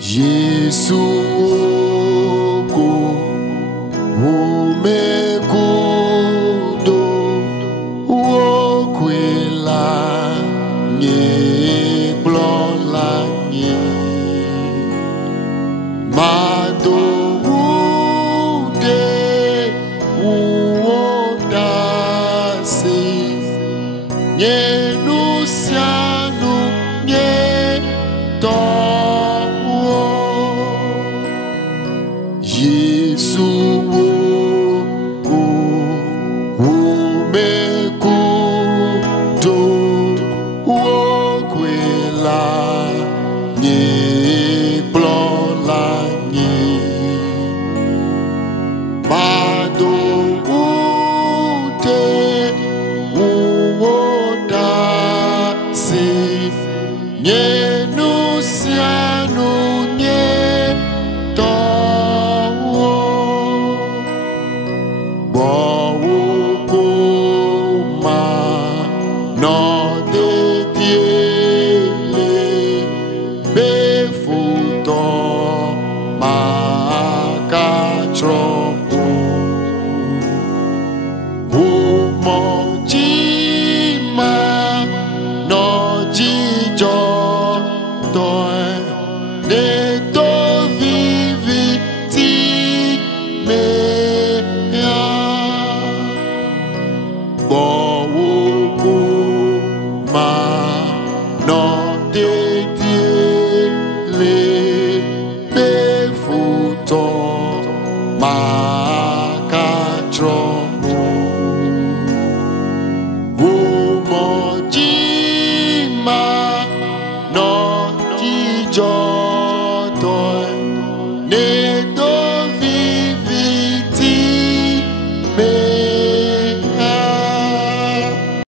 Yesu oko umekudo wokwela nye blola nye madogude uodase nye nusianu nye towo Yesu oko umekudo wokwela nye blola nye madogude uodase nye nusianu nye towo bowokoma no dediele befuto makatropo umojima no jijo toe de to vivi ti mea bowokoma no dediele befuto makatropo umojima no jijo toe ne